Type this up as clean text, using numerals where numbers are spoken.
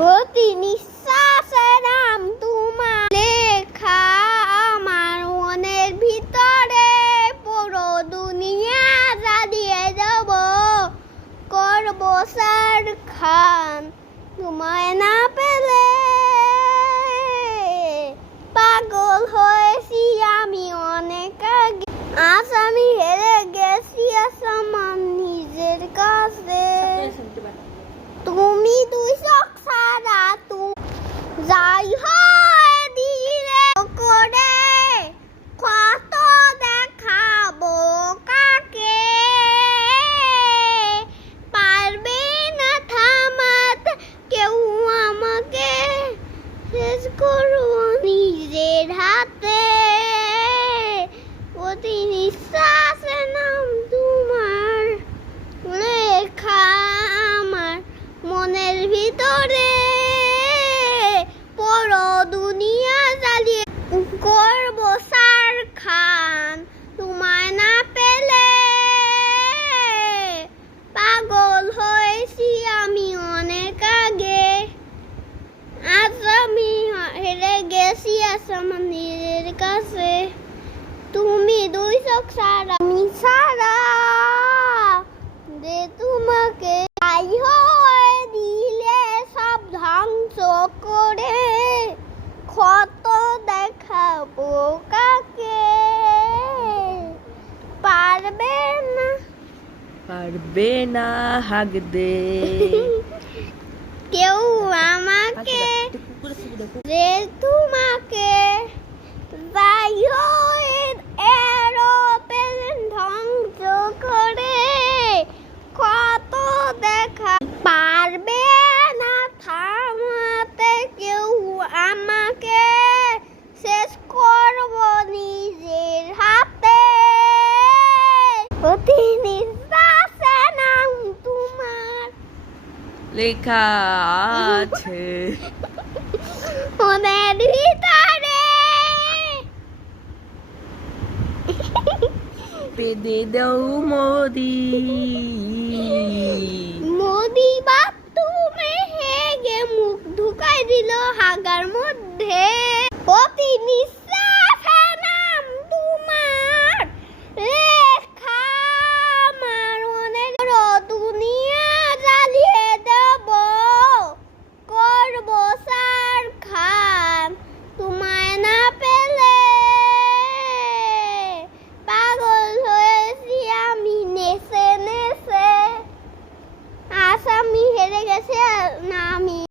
প্রতি নিঃশ্বাসে নাম তোমার লেখা আমার মনের ভিতরে, পুরো দুনিয়া জ্বালিয়ে দেব, করবো স্যার খান তোমায় না পেলে। পাগল হয়েছি আমি অনেক আগে, আজ আমি হেরে গেছি আমার নিজের কাছে। তুমি দুই চোখ ছাড়া যাই হয় দিলে করে, কত দেখাবো কাকে, পারবে না থামাতে কেউ আমাকে, শেষ করো নিজের হাতে। প্রতি নিঃশ্বাসে নাম তোমার লেখা আমার মনের ভিতরে, পুরো দুনিয়া জ্বালিয়ে করবো স্যার খান তোমায় না পেলে। পাগল হয়েছি আমি অনেক আগে, আজ আমি হেরে গেছি আমার নিজের কাছে। তুমি দুই চোখ ছাড়া আমি ছাড়া যে তোমাকে তাই হয়ে দিলে সব ধ্বংস করে, কত দেখাবো কাকে, পারবে না হাগ দে কেউ আমাকে, যে তোমাকে তাই হয়ে এরোপ্লেন ধ্বংস করে, কত দেখা পারবে না থামাতে কেউ আমাকে, শেষ করবো নিজের হাতে। প্রতি নিঃশ্বাসে নাম তোমার লেখা আছে মনের ভিতরে, পেদে দাও মোদি মোদি বাথরুমে হেগে মুখ ঢুকাই দিল হাগার মধ্যে। প্রতি